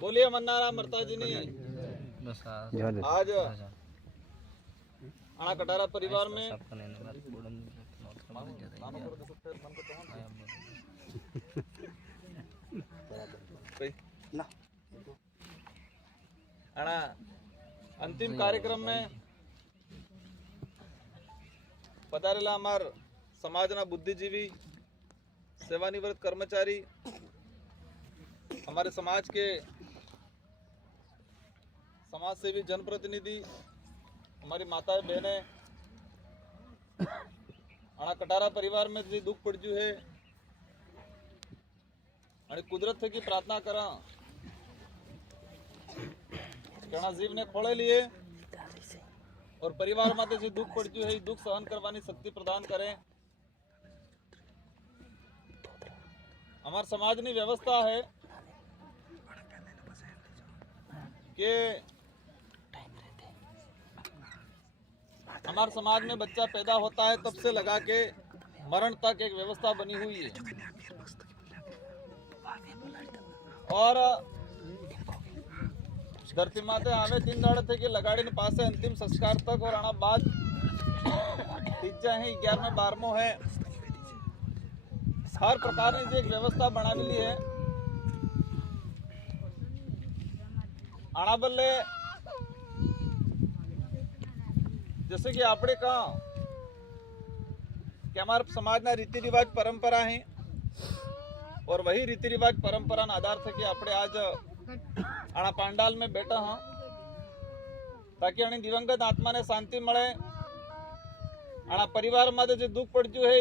बोलिए मन्नारा मरताजी ने आज आना कटारा परिवार में आना अंतिम कार्यक्रम में पधारेला अमार समाजना बुद्धिजीवी सेवानिवृत्त कर्मचारी हमारे समाज के समाज सेवी जनप्रतिनिधि हमारी माताएं बहनें आना कटारा परिवार में जी दुख पड़जू है आणि कुदरत थे की प्रार्थना करा घना जीव ने खोले लिए और परिवार माते जी दुख पड़जू है दुख सहन करवानी शक्ति प्रदान करें। हमार समाज की व्यवस्था है कि हमारे समाज में बच्चा पैदा होता है तब से लगा के मरण तक एक व्यवस्था बनी हुई है और धरती माते आवे 3 दाड़े थे कि लगाड़ी ने पास है अंतिम संस्कार तक और आना बाद तीजा है 11वें 12वें है हर प्रकार की एक व्यवस्था बना ली है। आना बल्ले जैसे कि आपने कहा कि हमारे समाज ना रीति रिवाज परंपरा है और वही रीति रिवाज परंपरा आधार थे कि आपने आज आना पांडाल में बैठा हाँ ताकि आनी दिवंगत आत्मा ने शांति मळे। आना परिवार में जो दुख पड़जू है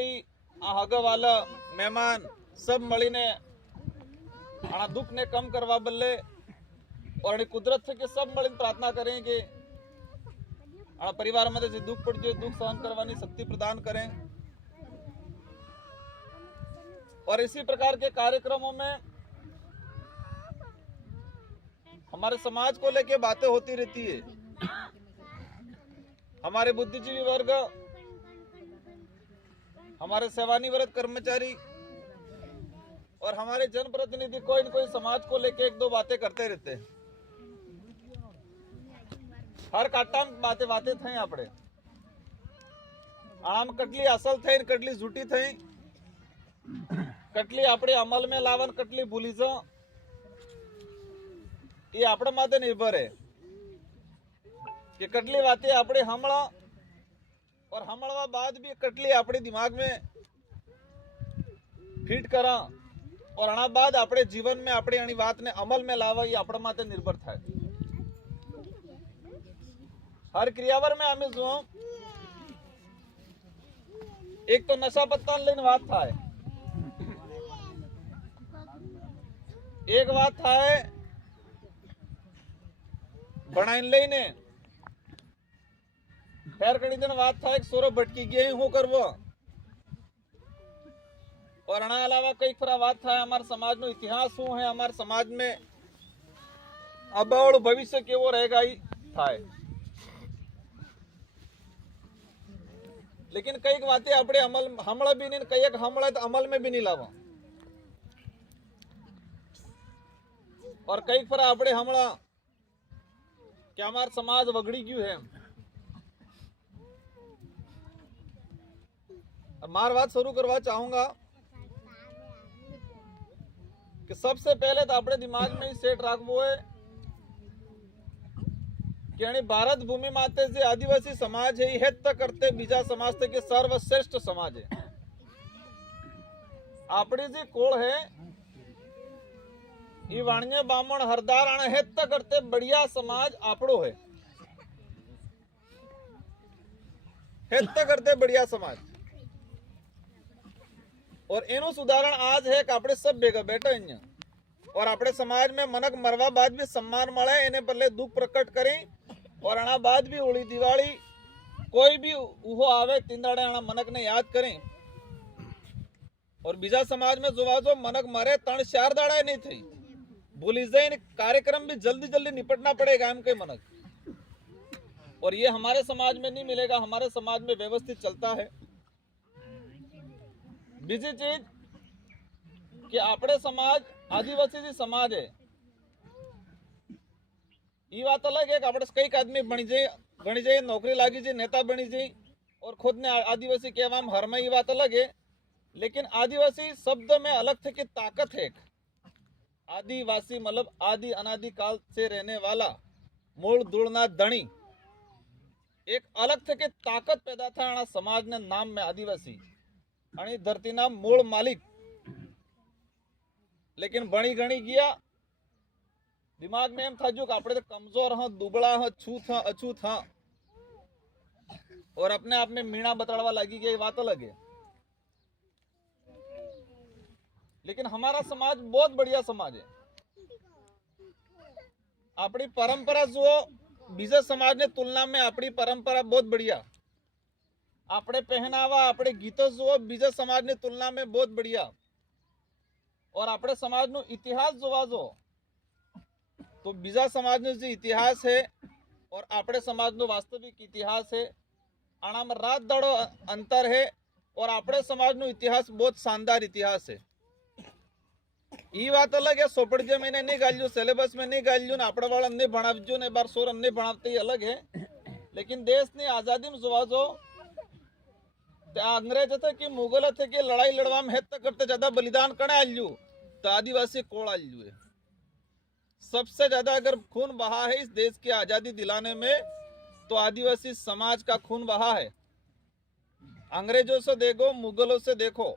आ हग वाला मेहमान सब मळीने आना दुख ने कम करवा बल्ले और आनी कुदरत से कि सब मळीने प्रार्थना करेंगे आना परिवार में जो दुख पड़जू दुख सहन करवानी शक्ति प्रदान करें। और इसी प्रकार के कार्यक्रमों में हमारे समाज को लेके बातें होती रहती है। हमारे बुद्धिजीवी वर्ग हमारे सेवानिवृत्त कर्मचारी और हमारे जनप्रतिनिधि कोई न कोई समाज को लेके 1-2 बातें करते रहते हैं। हर काटा बातें बातें थे आपड़े आम कटली असल थे कटली झूठी थे कटली आपड़े अमल में लावन कटली भूली जो ये आपड़ा माते निर्भर है कि कटली बातें आपड़े हमला और हमलवा बाद भी कटली आपड़े दिमाग में फिट करा और आना बाद आपड़े जीवन में आपड़े अणी बात ने अमल में लावा ये आपड़ा माते निर्भर था। हर क्रियावर में हमें जो एक तो नशा पत्ता लेने बात था एक बात था बनाइन लेने खैर कड़ी दिन बात था एक सोरो भटकी गए हो कर वो और अना अलावा कई खरा बात था हमारे समाज में इतिहास हो है हमारे समाज में अब और भविष्य के वो रहेगा ही था। लेकिन कई बातें अपने अमल हमला भी नहीं कई एक हमला तो अमल में भी नहीं लावा और कई फरा अपने हमला क्या हमारा समाज वगड़ी क्यों है। मार बात शुरू करवा चाहूंगा कि सबसे पहले तो अपने दिमाग में ही सेट रखवो है कि भारत भूमि माते जे आदिवासी समाज है ये तक करते बीजा समाज के सर्वश्रेष्ठ समाज है। आपड़ी जी कोल है ये वाणिज्य बामण हरदार आने है तक करते बढ़िया समाज आपड़ो है तक करते बढ़िया समाज और एनो सुधारण आज है कि आपड़े सब बेगा बैठा इन और अपने समाज में मनक मरवा बाद भी सम्मान मळे इन्हें पहले दुख प्रकट करें और आना बाद भी होली दिवाली कोई भी उहो आवे 3 दाड़े आना मनक ने याद करें और बीजा समाज में जो मनक मरे 3-4 दाड़ा नहीं थी भूली जाए कार्यक्रम भी जल्दी जल्दी निपटना पड़ेगा हम के मनक और ये हमारे समाज में नहीं मिलेगा। हमारे समाज में व्यवस्थित चलता है। बीजी चीज कि अपने समाज आदिवासी जी समाज है ये बात अलग है कि આપણે કઈક આદમી બની જાય નોકરી લાગી જાય नेता बनी जाए और खुद ने आदिवासी कहवा हर में ये बात अलग है। लेकिन आदिवासी शब्द में अलग थे कि ताकत है। आदिवासी मतलब आदि अनादि काल से रहने वाला मूल दुड़ना धनी एक अलग थे कि ताकत पैदा था आना समाज ने नाम में आदिवासी आणि धरती ना मूल मालिक। लेकिन बनी गणी गया दिमाग में एम था जो आपड़े तो कमजोर हाँ दुबड़ा हाँ छूत हाँ अछूत हाँ और अपने आप में मीणा बताड़वा लगी गई बात अलग है। लेकिन हमारा समाज बहुत बढ़िया समाज है। अपनी परंपरा जो बीजा समाज ने तुलना में अपनी परंपरा बहुत बढ़िया। अपने पहनावा अपने गीतों जो बीजा समाज ने तुलना में बहुत बढ़िया। और अपने समाज नो इतिहास जोवा जो तो बीजा समाज नो जो इतिहास है और अपने समाज नो वास्तविक इतिहास है आना में रात दाड़ो अंतर है। और अपने समाज नो इतिहास बहुत शानदार इतिहास है। ये बात अलग है सोपड़जे मैंने नहीं गाल्यू सिलेबस में नहीं गाल्यू ना अपने वाला नहीं भणावजू ने बार सोर नहीं भणावते ही अलग है। लेकिन देश ने आजादी में जोवा जो अंग्रेज थे कि मुगल थे कि लड़ाई लड़वा में हेत करते ज्यादा बलिदान कने आल्यू तो आदिवासी कोड़ आल्यू है। सबसे ज्यादा अगर खून बहा है इस देश की आजादी दिलाने में तो आदिवासी समाज का खून बहा है। अंग्रेजों से देखो मुगलों से देखो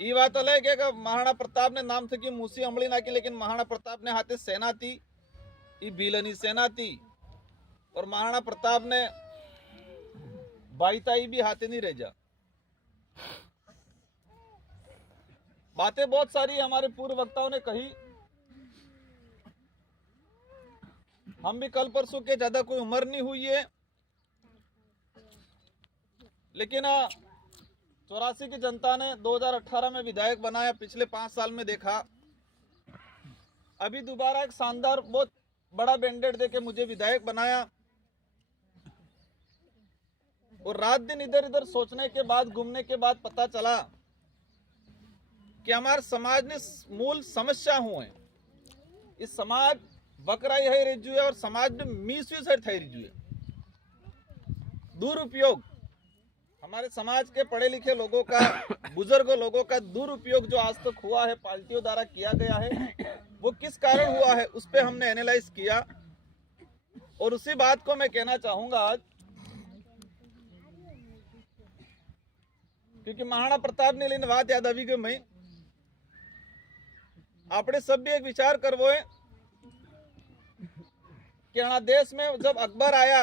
ये बात अलग है कि महाराणा प्रताप ने नाम थे कि मूसी अमली ना की लेकिन महाराणा प्रताप ने हाथे सेना थी ये भीलनी सेना थी। और महाराणा प्रताप ने बाईताई भी हाथे नहीं रह जा। बातें बहुत सारी हमारे पूर्व वक्ताओं ने कही। हम भी कल परसों के ज्यादा कोई उम्र नहीं हुई है। लेकिन 84 की जनता ने 2018 में विधायक बनाया। पिछले 5 साल में देखा अभी दोबारा एक शानदार बहुत बड़ा बैंडेड देके मुझे विधायक बनाया। और रात दिन इधर इधर सोचने के बाद घूमने के बाद पता चला कि हमारे समाज में मूल समस्या हुए इस समाज बकराई है रिजू है और समाज में मिसयूज है रिजू है दुरुपयोग। हमारे समाज के पढ़े लिखे लोगों का बुजुर्ग लोगों का दुरुपयोग जो आज तक हुआ है पार्टियों द्वारा किया गया है वो किस कारण हुआ है उस पर हमने एनालाइज किया। और उसी बात को मैं कहना चाहूंगा आज क्योंकि महाराणा प्रताप ने लेने बात याद अभी गई मैं आपने सब भी एक विचार करवो है कि देश में जब अकबर आया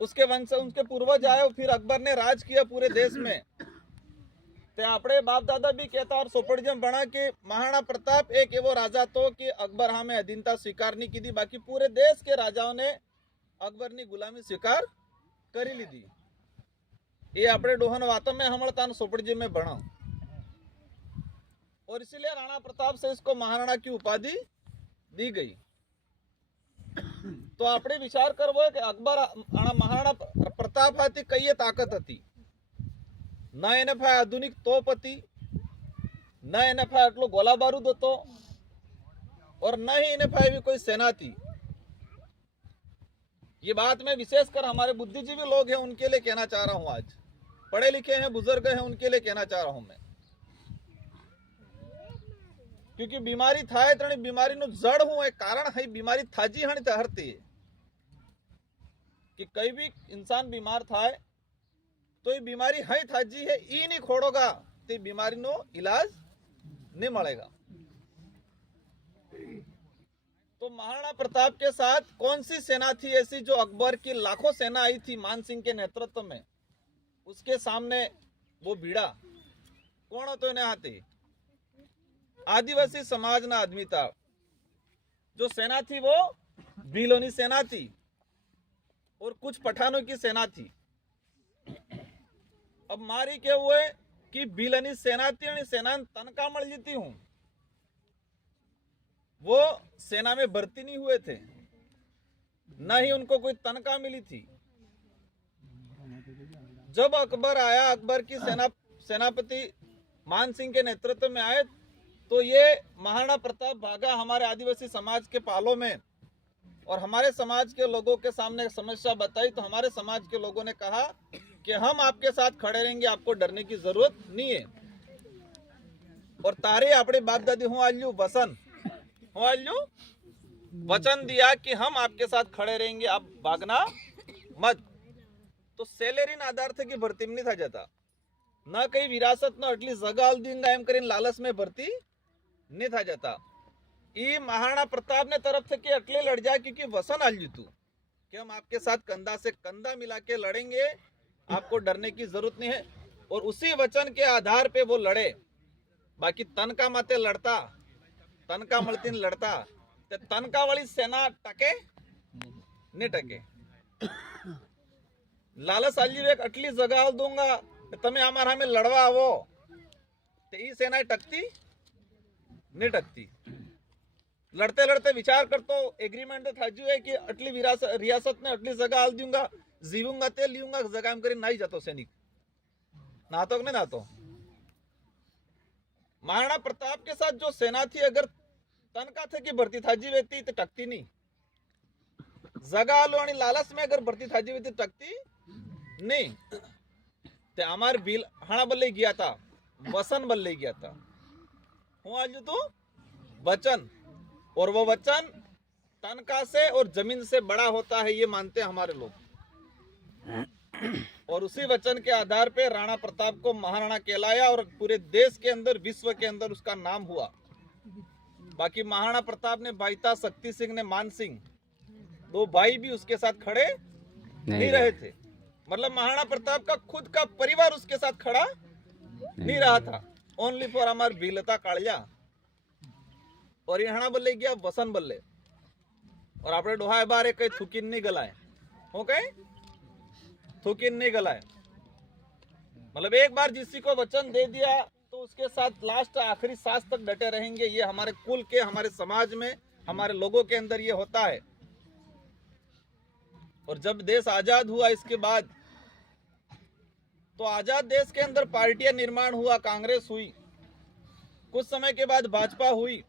उसके वंश उनके पूर्वज आए फिर अकबर ने राज किया पूरे देश में। तो अपने बाप दादा भी कहता और सोपड़जम बना कि महाराणा प्रताप एक वो राजा तो कि अकबर हमें अधीनता स्वीकार नहीं की थी बाकी पूरे देश के राजाओं ने अकबर ने गुलामी स्वीकार करी ली थी। ये अपने डोहन वातों में हमलता सोपड़जी में बना और इसीलिए राणा प्रताप से इसको महाराणा की उपाधि दी गई। तो आपने विचार करवो कि अकबर महाराणा प्रताप हाथी कई ताकत थी न एने पाए आधुनिक तोप थी न एने पाए आटलो गोला बारूद होतो और न ही इन्हें पाए भी कोई सेना थी। ये बात मैं विशेषकर हमारे बुद्धिजीवी लोग हैं उनके लिए कहना चाह रहा हूं। आज पढ़े लिखे हैं बुजुर्ग हैं उनके लिए कहना चाह रहा हूं मैं क्योंकि बीमारी थाय तणी बीमारी नु जड़ हूं एक कारण है बीमारी थाजी हणी हरती है कि कई भी इंसान बीमार थाय तो ये बीमारी है थाजी है ई नहीं खोड़ोगा तो बीमारी नो इलाज नहीं मिलेगा। तो महाराणा प्रताप के साथ कौन सी सेना थी ऐसी जो अकबर की लाखों सेना आई थी मान सिंह के नेतृत्व में उसके सामने वो भिड़ा कौन तो इन्हें आती आदिवासी समाज ना आदमी था। जो सेना थी वो भीलोनी सेना थी और कुछ पठानों की सेना थी। अब मारी के हुए कि भीलनी सेना थी और सेना तनका मर जीती हूं वो सेना में भर्ती नहीं हुए थे न ही उनको कोई तनख्वाह मिली थी। जब अकबर आया अकबर की सेनापति मान सिंह के नेतृत्व में आए तो ये महाराणा प्रताप भागा हमारे आदिवासी समाज के पालों में और हमारे समाज के लोगों के सामने समस्या बताई, तो हमारे समाज के लोगों ने कहा कि हम आपके साथ खड़े रहेंगे, आपको डरने की जरूरत नहीं है। और तारे अपने बाप दादी वचन दिया कि हम आपके साथ खड़े रहेंगे, आप भागना मत। तो सैलरी आधार थे कि भर्ती में नहीं था जाता, न कहीं विरासत न अटली जगह दूंगा एम करीने लालच में भर्ती नहीं था जाता। ये महाराणा प्रताप ने तरफ से कि अटले लड़ जाए, क्योंकि वसन आल जीतू कि हम आपके साथ कंधा से कंधा मिला के लड़ेंगे, आपको डरने की जरूरत नहीं है। और उसी वचन के आधार पे वो लड़े। बाकी तन का माते लड़ता, तन का मलतीन लड़ता, ते तन का वाली सेना टके नहीं टके। लालच आली एक अटली जगह दूंगा तमे हमारा हमें लड़वा आवो, ते ई सेना टकती नहीं टकती। लड़ते लड़ते विचार कर तो एग्रीमेंट था जो है कि अटली रियासत ने अटली जगह आल दूंगा, जीवूंगा ते लियूंगा जगह में करीन नहीं जातो सैनिक ना तो नहीं ना तो। महाराणा प्रताप के साथ जो सेना थी, अगर तनका थे कि भर्ती थाजी वेती तो टकती नहीं, जगह आलो आणि लालच में अगर भर्ती थाजी वेती टकती नहीं। ते हमार बिल हाना बल्ले गया था, वसन बल्ले गया था। हूँ आज तो वचन, और वो वचन तनका से और जमीन से बड़ा होता है, ये मानते हैं हमारे लोग। और उसी वचन के आधार पे राणा प्रताप को महाराणा कहलाया और पूरे देश के अंदर, विश्व के अंदर उसका नाम हुआ। बाकी महाराणा प्रताप ने भाईता शक्ति सिंह ने मान सिंह, दो भाई भी उसके साथ खड़े नहीं रहे थे। मतलब महाराणा प्रताप का खुद का परिवार उसके साथ खड़ा नहीं रहा था, ओनली फॉर हमार भीलता कालिया। और यहाँ बल्ले गया वसन बल्ले, और आपने डोहा बारे कई थुकिन नहीं गलाए, हो गए थुकिन नहीं गलाए। मतलब एक बार जिसी को वचन दे दिया तो उसके साथ लास्ट आखिरी सांस तक डटे रहेंगे। ये हमारे कुल के, हमारे समाज में, हमारे लोगों के अंदर ये होता है। और जब देश आजाद हुआ इसके बाद, तो आजाद देश के अंदर पार्टियां निर्माण हुआ, कांग्रेस हुई, कुछ समय के बाद भाजपा हुई।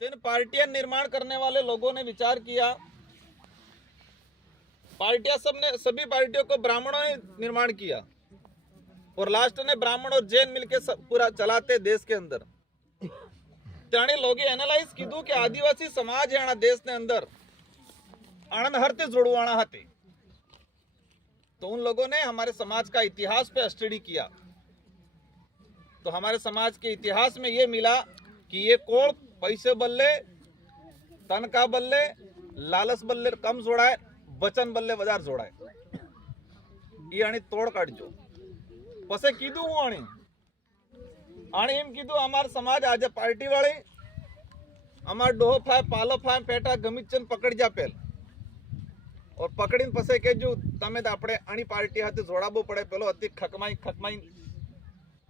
तो इन पार्टियां निर्माण करने वाले लोगों ने विचार किया, पार्टियां सभी पार्टियों को ब्राह्मणों ने निर्माण किया, और लास्ट में ब्राह्मण और जैन मिलकर पूरा चलाते देश के अंदर। त्याने लोग एनालाइज कीधु कि आदिवासी समाज है देश ने अंदर आनंद हरते जोड़वाना हते। तो उन लोगों ने हमारे समाज का इतिहास पे स्टडी किया। तो हमारे समाज के इतिहास में ये मिला कि ये कोण पैसे बल्ले, तन का बल्ले, लालच बल्ले कम जोड़ा है, वचन बल्ले बाजार जोड़ा है। ये आनी तोड़ काटजो पसे कीधु हूँ आनी एम कीधु हमार समाज आज पार्टी वाले हमार डोह फाय पालो फाय पेटा गमिचन पकड़ जा पेल, और पकड़ीने पसे केजू तमे आपणे आनी पार्टी हाथे जोड़ाबो पड़े। पेलो अति खकमाई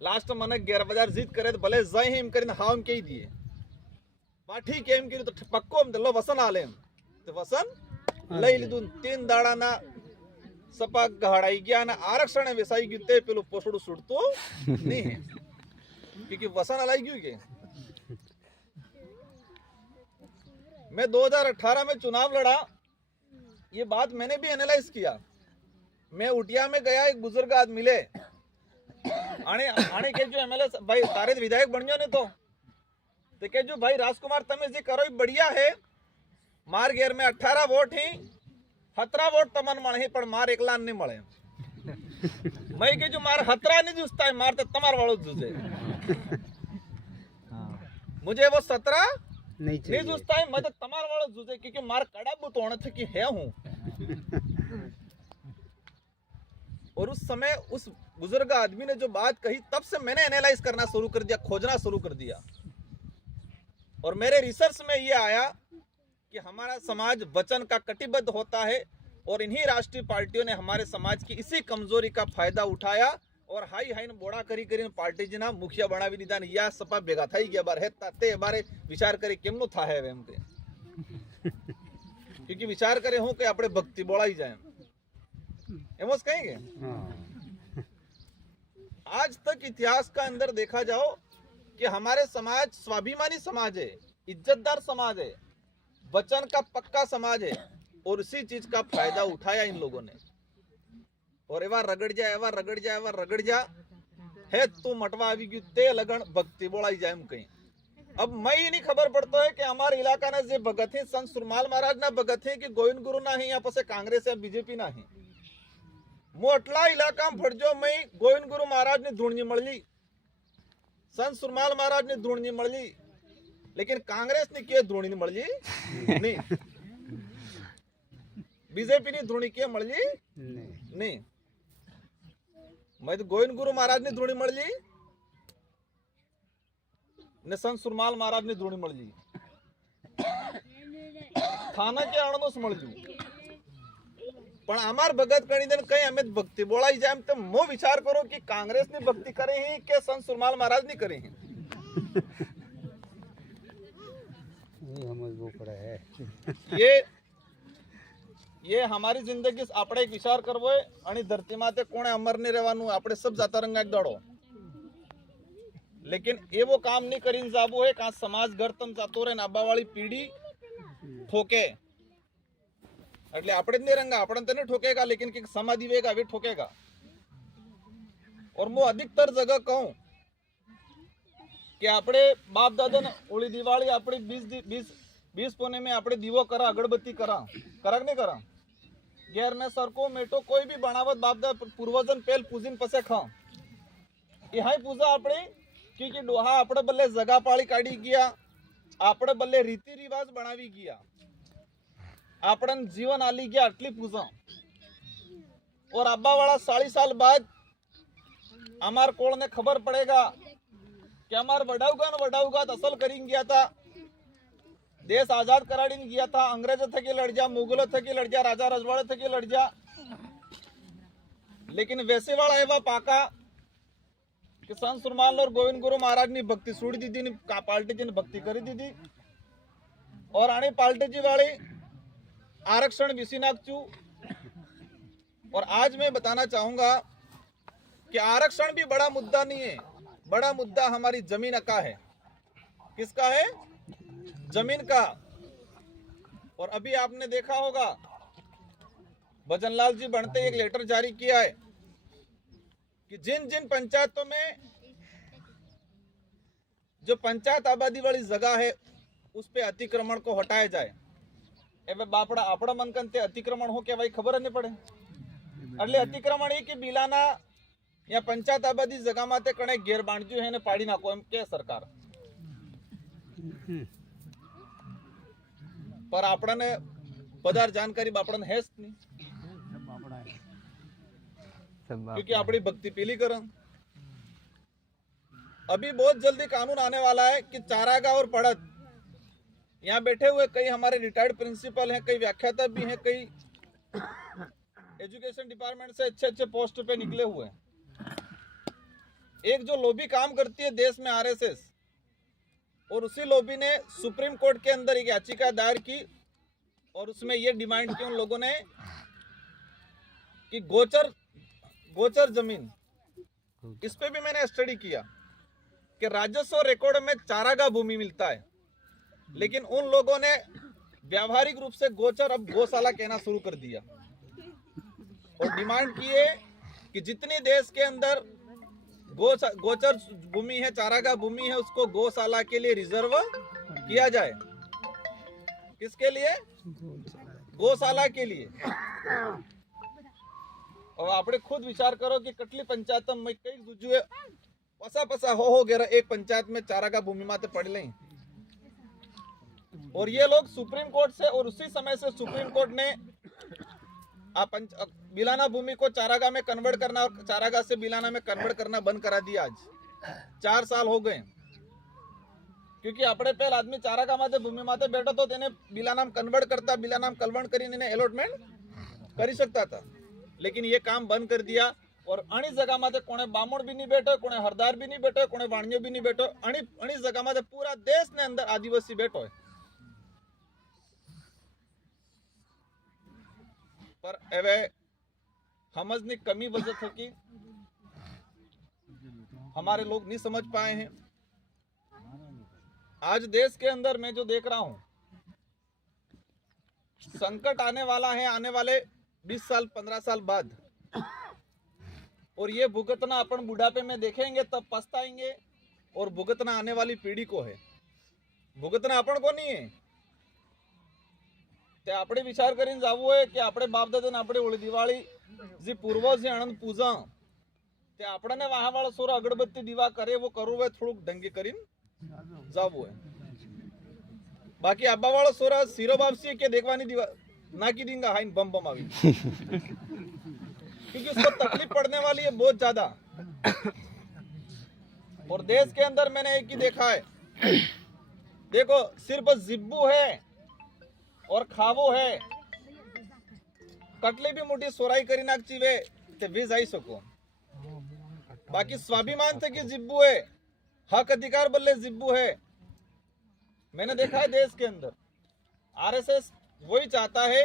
लास्ट मने 11 बाजार जीत करे तो भले जय हिम करीने हाव एम कही दिए, बा ठीक है एम कीधु तो पक्को एम लो वसन आले एम। तो वसन लई लीधु, 3 दाड़ा सपा गहड़ाई गया ना आरक्षण वेसाई गयु ते पेलू पोछड़ू छूटतो नहीं है, क्योंकि वसन हलाई गयु के। मैं 2018 में चुनाव लड़ा, ये बात मैंने भी एनालाइज किया। मैं उटिया में गया, एक बुजुर्ग आदमी मिले, आने के जो एमएलए भाई तारे विधायक बन जाओ ने तो के जो भाई राजकुमार तमे जी करो बढ़िया है, मार घेर में 18 वोट ही 17 वोट तमन मळे पण मार एकला नहीं मळे। मैं के जो मार 17 नहीं जूझता है, मार तो तमार वालों जूझे। मुझे वो 17 नहीं जूझता है, मैं तो तमार वालों जूझे, क्योंकि मार कड़ा बुत होने थे कि है हूँ। और उस समय उस बुजुर्ग आदमी ने जो बात कही, तब से मैंने एनालाइज करना शुरू कर दिया, खोजना शुरू कर दिया। और मेरे रिसर्च में ये आया कि हमारा समाज वचन का कटिबद्ध होता है, और इन्हीं राष्ट्रीय पार्टियों ने हमारे समाज की इसी कमजोरी का फायदा उठाया और हाई हाई बोड़ा करी करी पार्टी जी ना मुखिया बनावी दीधा ने या सपा भेगा थई गया बार है ते बारे विचार करे केमनो था है एम ते। क्योंकि विचार करे हूं कि આપણે ભક્તિ બોળાઈ જાય એમ જ કहेंगे। आज तक इतिहास का अंदर देखा जाओ कि हमारे समाज स्वाभिमानी समाज है, इज्जतदार समाज है, वचन का पक्का समाज है, और इसी चीज का फायदा उठाया इन लोगों ने। और एवा रगड़ जा है तू मटवा आवी गयु ते लगन भक्ति बोलाई जाए कहीं। अब मैं ही नहीं खबर पड़ता है कि हमारे इलाका ने जे भगत है संत सुरमाल महाराज ना भगत है कि गोविंद गुरु ना है, यहाँ पर कांग्रेस या बीजेपी ना है। मोटला इलाका में फटजो मैं गोविंद गुरु महाराज ने धूणनी मळली, संत सुरमाल महाराज ने धूणनी मळली, लेकिन कांग्रेस ने किए धूणी मळली नहीं, बीजेपी ने धूणी किए मळली नहीं। मैं तो गोविंद गुरु महाराज ने धूणी मळली ने संत सुरमाल महाराज ने धूणी मळली, थाना के अणनोस मळजू पण अमार भगत कणी दिन कहीं हमें भक्ति बोलाई जाए तो मो विचार करो कि कांग्रेस ने भक्ति करे ही के संत सुरमाल महाराज ने करे ही। ये हमारी जिंदगी આપણે એક વિચાર કરવો है અને ધરતી માતે કોણે અમર નહીં રહેવાનું, આપણે सब જાતા રંગા એક દડો, लेकिन ये वो काम नहीं કરીને જાબો है का समाज ગરતમ જાતો રહે ને આબાવાળી પીઢી ठोके, એટલે આપણે જ નહીં રંગા, આપણે તો नहीं ठोकेगा, लेकिन कि समाधि वेगा वे ठोकेगा। और मैं अधिकतर जगह कहूं कि આપણે બાપ દાદા ને ઓળી દિવાળી આપણે 20 पुणे में આપણે દીવો કરા, અગરબત્તી કરા કે નહીં કરા, ઘેર ને સરકો મેટો કોઈ બી બનાવત બાપ દાદા પૂર્વજન પેલ પૂજીન પસે ખા, એ હાઈ પૂજા આપણે કે ડોહા આપણે બલ્લે જગા પાળી કાઢી ગયા, આપણે બલ્લે રીતિ રિવાજ બનાવી ગયા, આપણ जीवन आली गया आटली पूजा। और अब्बा वाला 40 साल बाद हमार कोल ने खबर पड़ेगा कि हमार वडाउगा असल करीन गया था, देश आजाद कराड़ीन गया था, अंग्रेज थकी लड़ जा, मुगलों थकी लड़ जा, राजा रजवाड़े थकी लड़ जा, लेकिन वैसे वाला एवा पाका कि संत सुरमाल और गोविंद गुरु महाराज ने भक्ति सूड़ी दी थी, पार्टी जी ने भक्ति करी दी थी, और आने पार्टी जी वाली आरक्षण विसी नागचू। और आज मैं बताना चाहूंगा कि आरक्षण भी बड़ा मुद्दा नहीं है, बड़ा मुद्दा हमारी जमीन का है। किसका है? जमीन का। और अभी आपने देखा होगा भजनलाल जी बनते एक लेटर जारी किया है कि जिन जिन पंचायतों में जो पंचायत आबादी वाली जगह है उस पे अतिक्रमण को हटाया जाए। एवं बापड़ा आपड़ा मन कंते अतिक्रमण हो के भाई खबर नहीं पड़े, એટલે अतिक्रमण એ કે બિલાના या पंचायत आबादी जगह माते कणे घेर बांधजू है ने पाड़ी नाखो एम के सरकार, पर आपने पदार जानकारी बापड़न है नहीं, क्योंकि अपनी भक्ति पीली कर। अभी बहुत जल्दी कानून आने वाला है कि चारागाह और पड़त, यहाँ बैठे हुए कई हमारे रिटायर्ड प्रिंसिपल हैं, कई व्याख्याता भी हैं, कई एजुकेशन डिपार्टमेंट से अच्छे अच्छे पोस्ट पे निकले हुए हैं। एक जो लॉबी काम करती है देश में आरएसएस, और उसी लॉबी ने सुप्रीम कोर्ट के अंदर एक याचिका दायर की और उसमें ये डिमांड की उन लोगों ने कि गोचर जमीन, इस पे भी मैंने स्टडी किया कि राजस्व रिकॉर्ड में चारागाह भूमि मिलता है, लेकिन उन लोगों ने व्यावहारिक रूप से गोचर अब गौशाला कहना शुरू कर दिया और डिमांड की है कि जितनी देश के अंदर गोचर भूमि है, चारागाह भूमि है, उसको गौशाला के लिए रिजर्व किया जाए। किसके लिए? गौशाला के लिए। और आपने खुद विचार करो कि कटली पंचायत में कई जुजुए पसा हो गया, एक पंचायत में चारागाह भूमि माते पड़ लें, और ये लोग सुप्रीम कोर्ट से, और उसी समय से सुप्रीम कोर्ट ने बिलाना भूमि को चारागाह में कन्वर्ट करना और चारागाह से बिलाना में कन्वर्ट करना बंद करा दिया। आज 4 साल हो गए, क्योंकि अपने पहले आदमी चारागाह माते भूमि माते बैठा तो तेने बिलाना में कन्वर्ट करता, बिलाना में कन्वर्ट करीने अलॉटमेंट कर सकता था, लेकिन ये काम बंद कर दिया। और अणी जगह माते कोने बामण भी नहीं बैठो, कोने हरदार भी नहीं बैठो, कोने वाणियो भी नहीं बैठो, अणी जगह माते पूरा देश ने अंदर आदिवासी बैठो है। पर एवे समझने कमी वजह थी कि हमारे लोग नहीं समझ पाए हैं, आज देश के अंदर मैं जो देख रहा हूं, संकट आने वाला है आने वाले 20 साल 15 साल बाद, और ये भुगतना अपन बुढ़ापे में देखेंगे तब पछताएंगे, और भुगतना आने वाली पीढ़ी को है, भुगतना अपन को नहीं है। ते આપણે વિચાર કરીને જાવું હોય કે આપણે બાપ દાદાને આપણે ઓળી દિવાળી જે પૂર્વજ છે આનંદ પૂજા તે આપણને વાહાવાળા સોરા અગરબત્તી દીવા કરે वो કરવું હોય થોડુંક ઢંગે કરીને જાવું હોય। બાકી આબાવાળા સોરા સિરો બાપસી કે देखवानी दीवा ना की देंगे हाइन बम बम आवी क्योंकि उसको तकलीफ पड़ने वाली है बहुत ज्यादा। और देश के अंदर मैंने एक ही देखा है, देखो सिर्फ जिब्बू है और खावो है, कटले भी मोटी सोराई करी नाखची वे ते वे जाई सको। बाकी स्वाभिमान थे कि जिब्बू है, हक अधिकार बल्ले जिब्बू है। मैंने देखा है देश के अंदर आरएसएस वही चाहता है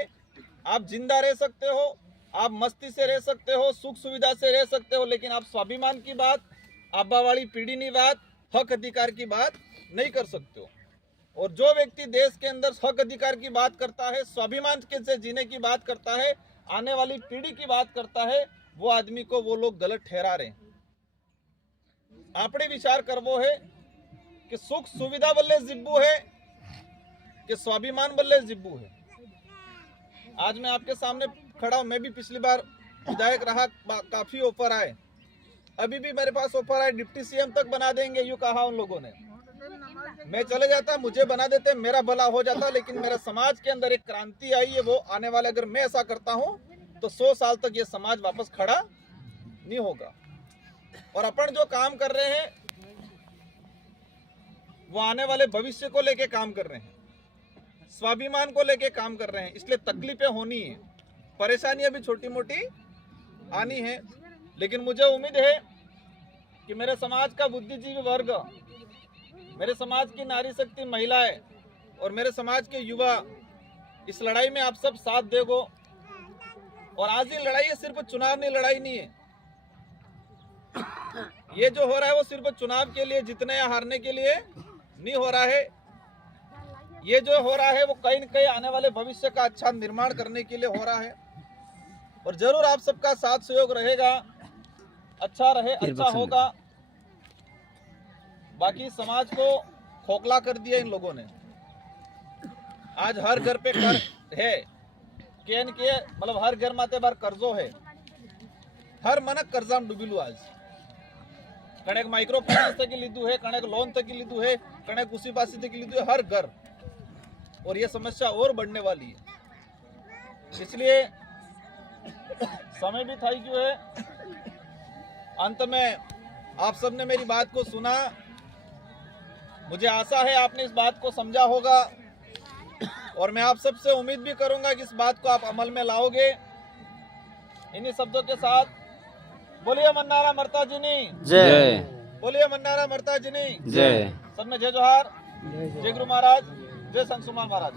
आप जिंदा रह सकते हो, आप मस्ती से रह सकते हो, सुख सुविधा से रह सकते हो, लेकिन आप स्वाभिमान की बात, आबा वाली पीढ़ी की बात, हक अधिकार की बात नहीं कर सकते हो। और जो व्यक्ति देश के अंदर हक अधिकार की बात करता है, स्वाभिमान के से जीने की बात करता है, आने वाली पीढ़ी की बात करता है, वो आदमी को वो लोग गलत ठहरा रहे हैं। आपने विचार करवो है कि सुख सुविधा बल्ले जिब्बू है कि स्वाभिमान बल्ले जिब्बू है। आज मैं आपके सामने खड़ा हूं, मैं भी पिछली बार विधायक रहा, काफी ऑफर आए, अभी भी मेरे पास ऑफर आए, डिप्टी सीएम तक बना देंगे यूं कहा उन लोगों ने। मैं चले जाता, मुझे बना देते, मेरा भला हो जाता, लेकिन मेरा समाज के अंदर एक क्रांति आई है, वो आने वाले अगर मैं ऐसा करता हूं तो 100 साल तक ये समाज वापस खड़ा नहीं होगा। और अपन जो काम कर रहे हैं वो आने वाले भविष्य को लेके काम कर रहे हैं, स्वाभिमान को लेके काम कर रहे हैं, इसलिए तकलीफें होनी है, परेशानियां भी छोटी मोटी आनी है। लेकिन मुझे उम्मीद है कि मेरे समाज का बुद्धिजीवी वर्ग, मेरे समाज की नारी शक्ति महिलाएं और मेरे समाज के युवा इस लड़ाई में आप सब साथ देगो। और आज ये लड़ाई है सिर्फ चुनाव नहीं, लड़ाई नहीं है, ये जो हो रहा है वो सिर्फ चुनाव के लिए जीतने या हारने के लिए नहीं हो रहा है, ये जो हो रहा है वो कहीं न कहीं आने वाले भविष्य का अच्छा निर्माण करने के लिए हो रहा है। और जरूर आप सबका साथ सहयोग रहेगा, अच्छा रहे, अच्छा होगा। बाकी समाज को खोखला कर दिया इन लोगों ने। आज हर घर पे कर है के मतलब हर घर माते बार कर्जो है, हर मनक कर्जा में डूबीलू। आज कणेक माइक्रो फाइनेंस तक लीधु है, कणेक लोन तक लीधु है, कणेक उसी पासी तक लीधु है, हर घर। और ये समस्या और बढ़ने वाली है, इसलिए समय भी था क्यों है। अंत में आप सबने मेरी बात को सुना, मुझे आशा है आपने इस बात को समझा होगा, और मैं आप सबसे उम्मीद भी करूंगा कि इस बात को आप अमल में लाओगे। इन्हीं शब्दों के साथ बोलिए मन्नारा मरता जिनी जय, बोलिए मन्नारा मरता जिनी जय। सब में जय जोहार, जय गुरु महाराज, जय संत सुमान महाराज।